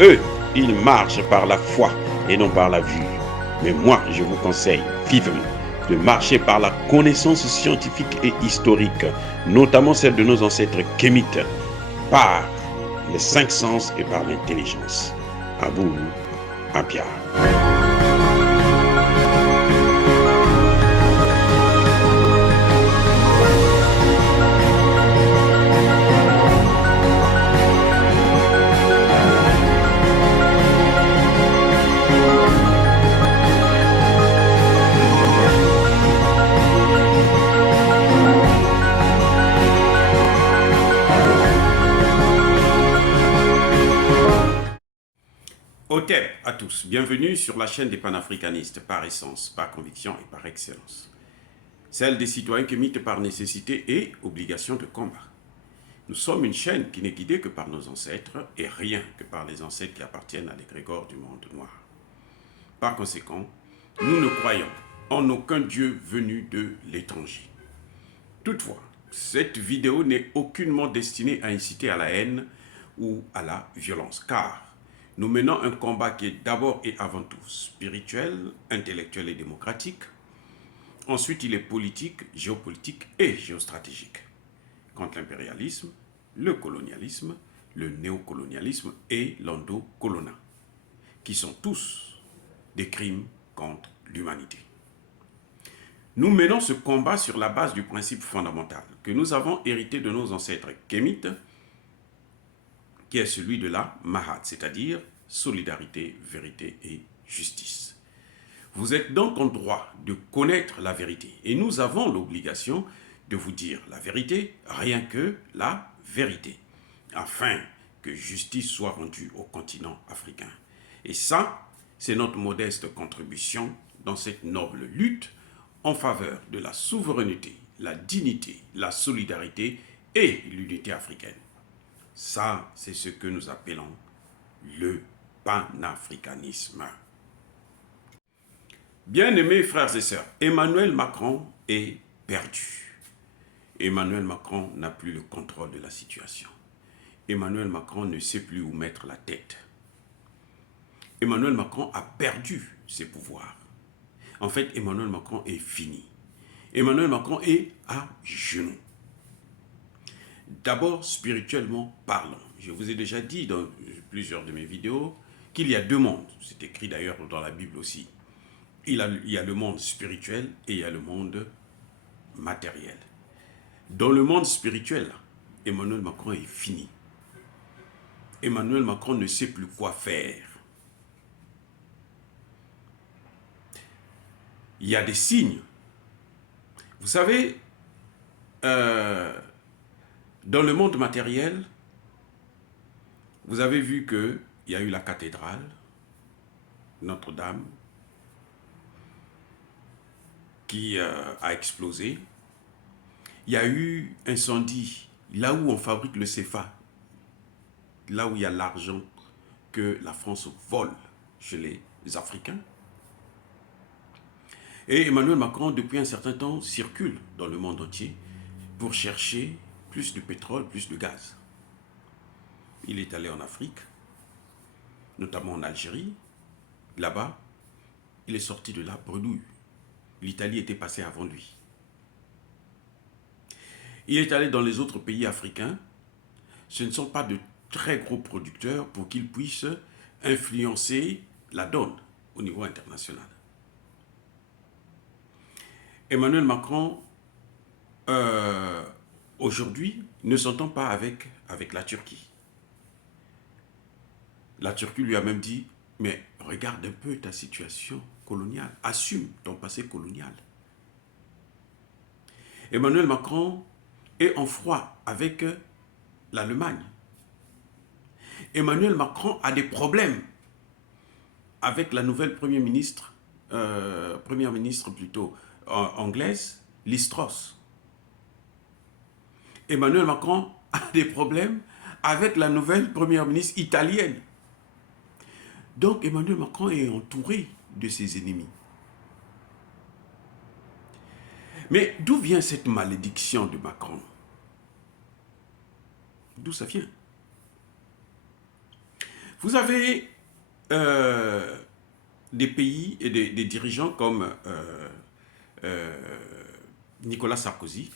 Eux, ils marchent par la foi et non par la vue. Mais moi, je vous conseille vivement de marcher par la connaissance scientifique et historique, notamment celle de nos ancêtres kémites, par les cinq sens et par l'intelligence. Abou Apia. Otep à tous, bienvenue sur la chaîne des panafricanistes par essence, par conviction et par excellence. Celle des citoyens kémites par nécessité et obligation de combat. Nous sommes une chaîne qui n'est guidée que par nos ancêtres et rien que par les ancêtres qui appartiennent à l'égrégore du monde noir. Par conséquent, nous ne croyons en aucun Dieu venu de l'étranger. Toutefois, cette vidéo n'est aucunement destinée à inciter à la haine ou à la violence, car nous menons un combat qui est d'abord et avant tout spirituel, intellectuel et démocratique. Ensuite, il est politique, géopolitique et géostratégique. Contre l'impérialisme, le colonialisme, le néocolonialisme et l'endocolonat, qui sont tous des crimes contre l'humanité. Nous menons ce combat sur la base du principe fondamental que nous avons hérité de nos ancêtres kémites, qui est celui de la Mahat, c'est-à-dire solidarité, vérité et justice. Vous êtes donc en droit de connaître la vérité et nous avons l'obligation de vous dire la vérité, rien que la vérité, afin que justice soit rendue au continent africain. Et ça, c'est notre modeste contribution dans cette noble lutte en faveur de la souveraineté, la dignité, la solidarité et l'unité africaine. Ça, c'est ce que nous appelons le panafricanisme. Bien-aimés frères et sœurs, Emmanuel Macron est perdu. Emmanuel Macron n'a plus le contrôle de la situation. Emmanuel Macron ne sait plus où mettre la tête. Emmanuel Macron a perdu ses pouvoirs. En fait, Emmanuel Macron est fini. Emmanuel Macron est à genoux. D'abord, spirituellement parlant. Je vous ai déjà dit dans plusieurs de mes vidéos qu'il y a deux mondes. C'est écrit d'ailleurs dans la Bible aussi. Il y a le monde spirituel et il y a le monde matériel. Dans le monde spirituel, Emmanuel Macron est fini. Emmanuel Macron ne sait plus quoi faire. Il y a des signes. Vous savez, dans le monde matériel, vous avez vu qu'il y a eu la cathédrale, Notre-Dame, qui a explosé. Il y a eu incendie là où on fabrique le CFA, là où il y a l'argent que la France vole chez les Africains. Et Emmanuel Macron, depuis un certain temps, circule dans le monde entier pour chercher plus de pétrole, plus de gaz. Il est allé en Afrique, notamment en Algérie. Là-bas, il est sorti de là bredouille. L'Italie était passée avant lui. Il est allé dans les autres pays africains. Ce ne sont pas de très gros producteurs pour qu'ils puissent influencer la donne au niveau international. Emmanuel Macron, aujourd'hui, ne s'entend pas avec la Turquie. La Turquie lui a même dit, mais regarde un peu ta situation coloniale, assume ton passé colonial. Emmanuel Macron est en froid avec l'Allemagne. Emmanuel Macron a des problèmes avec la nouvelle première ministre anglaise, Liz Truss. Emmanuel Macron a des problèmes avec la nouvelle première ministre italienne. Donc Emmanuel Macron est entouré de ses ennemis. Mais d'où vient cette malédiction de Macron? D'où ça vient? Vous avez des pays et des dirigeants comme Nicolas Sarkozy,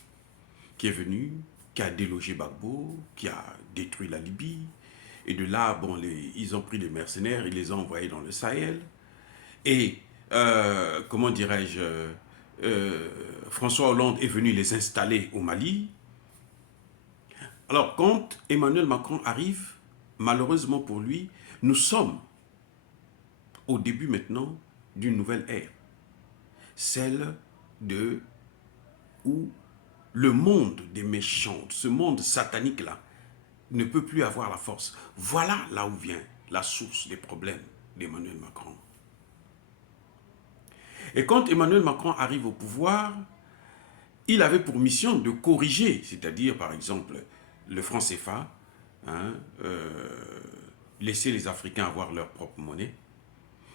qui est venu, qui a délogé Gbagbo, qui a détruit la Libye. Et de là, bon, ils ont pris des mercenaires, ils les ont envoyés dans le Sahel. Et, comment dirais-je, François Hollande est venu les installer au Mali. Alors, quand Emmanuel Macron arrive, malheureusement pour lui, nous sommes au début maintenant d'une nouvelle ère. Celle de où le monde des méchants, ce monde satanique-là, ne peut plus avoir la force. Voilà là où vient la source des problèmes d'Emmanuel Macron. Et quand Emmanuel Macron arrive au pouvoir, il avait pour mission de corriger, c'est-à-dire par exemple le franc CFA, hein, laisser les Africains avoir leur propre monnaie,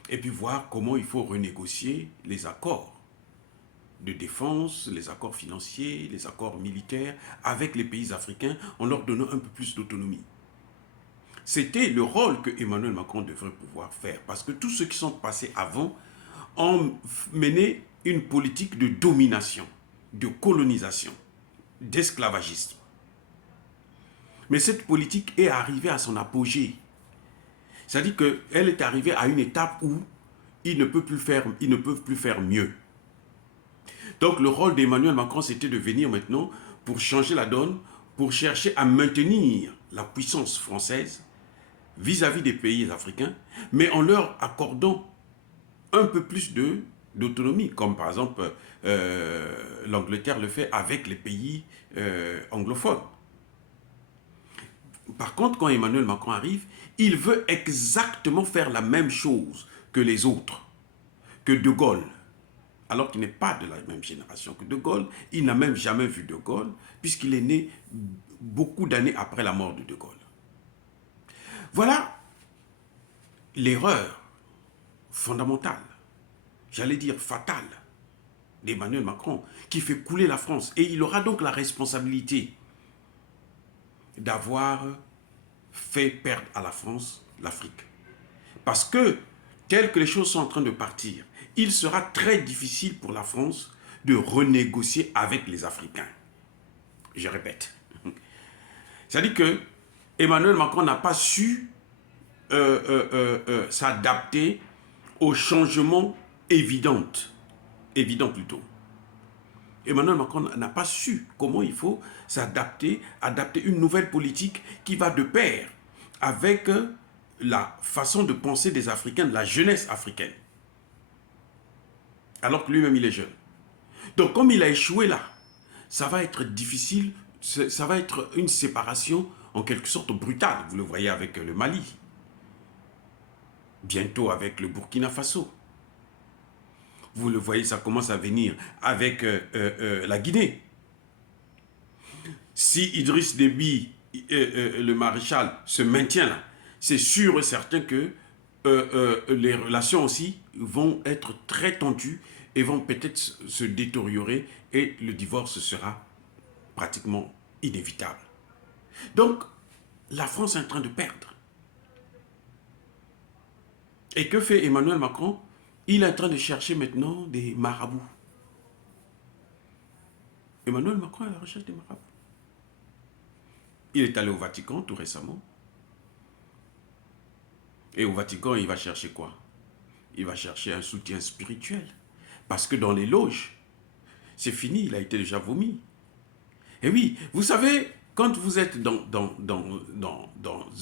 et puis voir comment il faut renégocier les accords de défense, les accords financiers, les accords militaires avec les pays africains en leur donnant un peu plus d'autonomie. C'était le rôle que Emmanuel Macron devrait pouvoir faire parce que tous ceux qui sont passés avant ont mené une politique de domination, de colonisation, d'esclavagisme. Mais cette politique est arrivée à son apogée. C'est-à-dire qu'elle est arrivée à une étape où ils ne peuvent plus faire mieux. Donc le rôle d'Emmanuel Macron, c'était de venir maintenant pour changer la donne, pour chercher à maintenir la puissance française vis-à-vis des pays africains, mais en leur accordant un peu plus d'autonomie, comme par exemple l'Angleterre le fait avec les pays anglophones. Par contre, quand Emmanuel Macron arrive, il veut exactement faire la même chose que les autres, que De Gaulle. Alors qu'il n'est pas de la même génération que De Gaulle. Il n'a même jamais vu De Gaulle, puisqu'il est né beaucoup d'années après la mort de De Gaulle. Voilà l'erreur fondamentale, j'allais dire fatale, d'Emmanuel Macron, qui fait couler la France. Et il aura donc la responsabilité d'avoir fait perdre à la France l'Afrique. Parce que, telles que les choses sont en train de partir, il sera très difficile pour la France de renégocier avec les Africains. Je répète. C'est-à-dire que Emmanuel Macron n'a pas su s'adapter aux changements évidents plutôt. Emmanuel Macron n'a pas su comment il faut s'adapter, adapter une nouvelle politique qui va de pair avec la façon de penser des Africains, de la jeunesse africaine. Alors que lui-même, il est jeune. Donc, comme il a échoué là, ça va être difficile, ça va être une séparation en quelque sorte brutale. Vous le voyez avec le Mali. Bientôt avec le Burkina Faso. Vous le voyez, ça commence à venir avec la Guinée. Si Idriss Déby, le maréchal, se maintient là, c'est sûr et certain que les relations aussi vont être très tendues et vont peut-être se détériorer et le divorce sera pratiquement inévitable. Donc, la France est en train de perdre. Et que fait Emmanuel Macron? Il est en train de chercher maintenant des marabouts. Emmanuel Macron est à la recherche des marabouts. Il est allé au Vatican tout récemment. Et au Vatican, il va chercher quoi? Il va chercher un soutien spirituel. Parce que dans les loges, c'est fini, il a été déjà vomi. Et oui, vous savez, quand vous êtes dans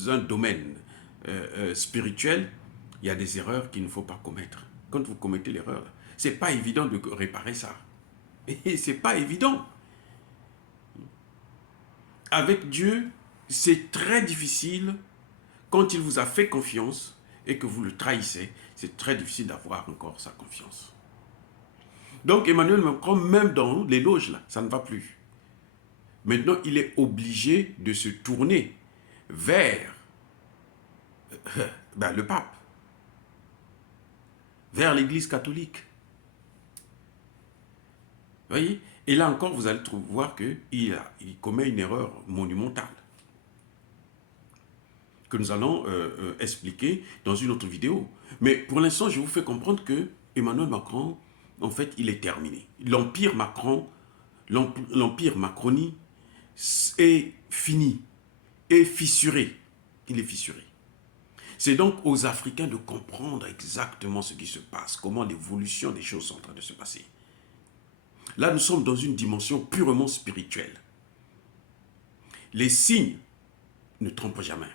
un domaine spirituel, il y a des erreurs qu'il ne faut pas commettre. Quand vous commettez l'erreur, ce n'est pas évident de réparer ça. Et ce n'est pas évident. Avec Dieu, c'est très difficile quand il vous a fait confiance et que vous le trahissez. C'est très difficile d'avoir encore sa confiance. Donc Emmanuel Macron, même dans les loges, là, ça ne va plus. Maintenant, il est obligé de se tourner vers le pape, vers l'Église catholique. Vous voyez? Et là encore, vous allez voir qu'il commet une erreur monumentale. que nous allons expliquer dans une autre vidéo. Mais pour l'instant, je vous fais comprendre que Emmanuel Macron, en fait, il est terminé. L'empire Macron, l'empire Macronie est fini, est fissuré. Il est fissuré. C'est donc aux Africains de comprendre exactement ce qui se passe, comment l'évolution des choses sont en train de se passer. Là, nous sommes dans une dimension purement spirituelle. Les signes ne trompent jamais.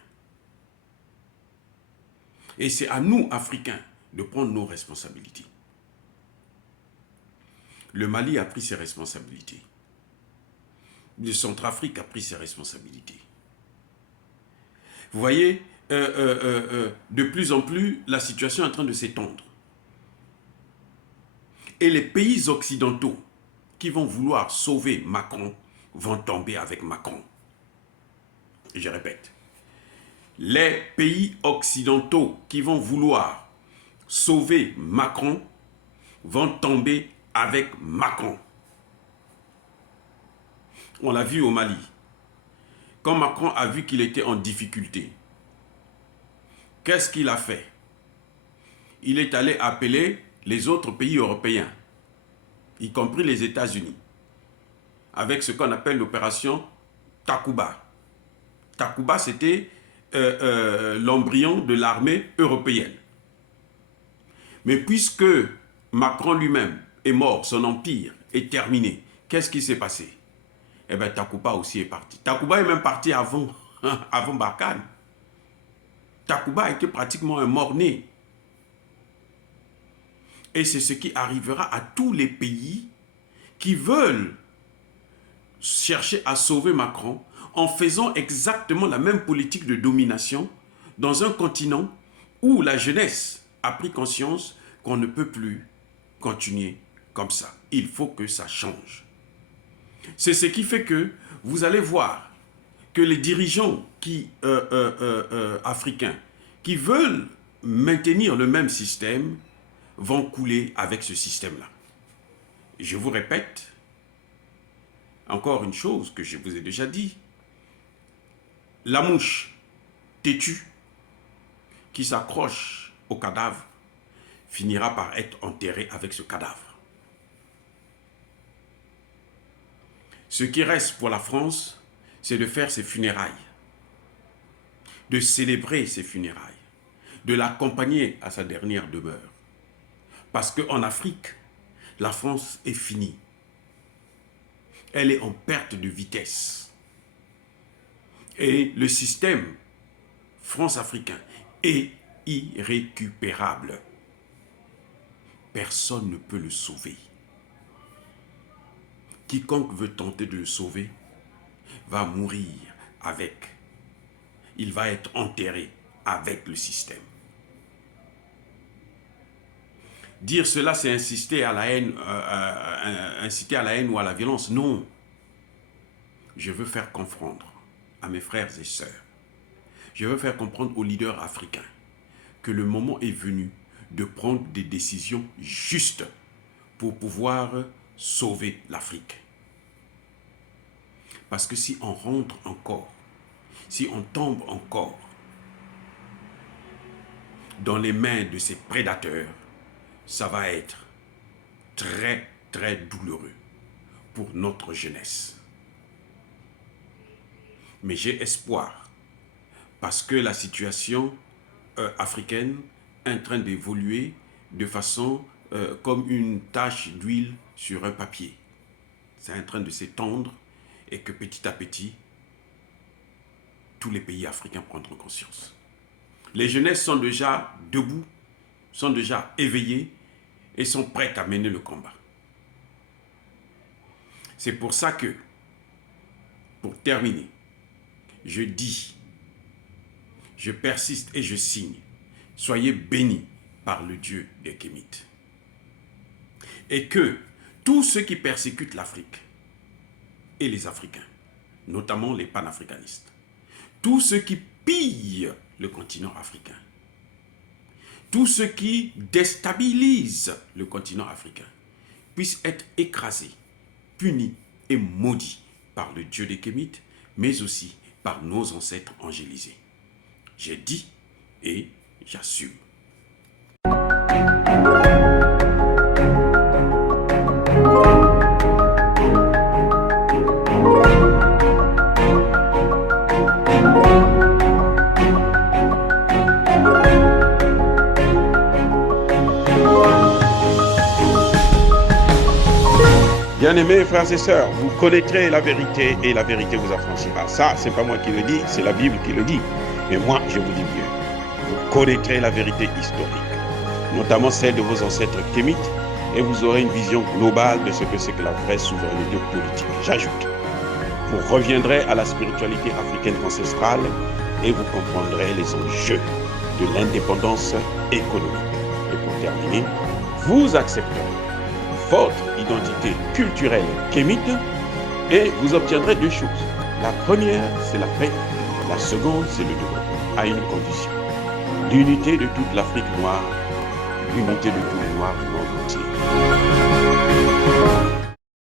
Et c'est à nous, Africains, de prendre nos responsabilités. Le Mali a pris ses responsabilités. Le Centrafrique a pris ses responsabilités. Vous voyez, de plus en plus, la situation est en train de s'étendre. Et les pays occidentaux qui vont vouloir sauver Macron vont tomber avec Macron. Et je répète, les pays occidentaux qui vont vouloir sauver Macron vont tomber avec Macron. On l'a vu au Mali. Quand Macron a vu qu'il était en difficulté, qu'est-ce qu'il a fait? Il est allé appeler les autres pays européens, y compris les États-Unis, avec ce qu'on appelle l'opération Takuba. Takuba, c'était l'embryon de l'armée européenne. Mais puisque Macron lui-même est mort, son empire est terminé, qu'est-ce qui s'est passé? Eh bien, Takuba aussi est parti. Takuba est même parti avant, avant Barkhane. Takuba était pratiquement un mort-né. Et c'est ce qui arrivera à tous les pays qui veulent chercher à sauver Macron en faisant exactement la même politique de domination dans un continent où la jeunesse a pris conscience qu'on ne peut plus continuer comme ça. Il faut que ça change. C'est ce qui fait que vous allez voir que les dirigeants africains qui veulent maintenir le même système vont couler avec ce système-là. Je vous répète encore une chose que je vous ai déjà dit. La mouche têtue qui s'accroche au cadavre finira par être enterrée avec ce cadavre. Ce qui reste pour la France, c'est de faire ses funérailles, de célébrer ses funérailles, de l'accompagner à sa dernière demeure. Parce qu'en Afrique, la France est finie. Elle est en perte de vitesse. Et le système France-africain est irrécupérable. Personne ne peut le sauver. Quiconque veut tenter de le sauver va mourir avec. Il va être enterré avec le système. Dire cela, c'est inciter à la haine, inciter à la haine ou à la violence. Non. Je veux faire comprendre à mes frères et sœurs. Je veux faire comprendre aux leaders africains que le moment est venu de prendre des décisions justes pour pouvoir sauver l'Afrique. Parce que si on rentre encore, si on tombe encore dans les mains de ces prédateurs, ça va être très, très douloureux pour notre jeunesse. Mais j'ai espoir parce que la situation africaine est en train d'évoluer de façon comme une tache d'huile sur un papier. C'est en train de s'étendre et que petit à petit, tous les pays africains prendront conscience. Les jeunesses sont déjà debout, sont déjà éveillées et sont prêtes à mener le combat. C'est pour ça que, pour terminer, je dis, je persiste et je signe, soyez bénis par le Dieu des Kémites. Et que tous ceux qui persécutent l'Afrique et les Africains, notamment les panafricanistes, tous ceux qui pillent le continent africain, tous ceux qui déstabilisent le continent africain, puissent être écrasés, punis et maudits par le Dieu des Kémites, mais aussi par nos ancêtres angélisés. J'ai dit et j'assume. Bien-aimés frères et sœurs, vous connaîtrez la vérité et la vérité vous affranchira. Ça, c'est pas moi qui le dis, c'est la Bible qui le dit. Mais moi, je vous dis bien, vous connaîtrez la vérité historique, notamment celle de vos ancêtres kémites, et vous aurez une vision globale de ce que c'est que la vraie souveraineté politique. J'ajoute, vous reviendrez à la spiritualité africaine ancestrale et vous comprendrez les enjeux de l'indépendance économique. Et pour terminer, vous accepterez votre identité culturelle kémite et vous obtiendrez deux choses. La première, c'est la paix. La seconde, c'est le développement, à une condition. L'unité de toute l'Afrique noire, l'unité de tous les Noirs du monde entier.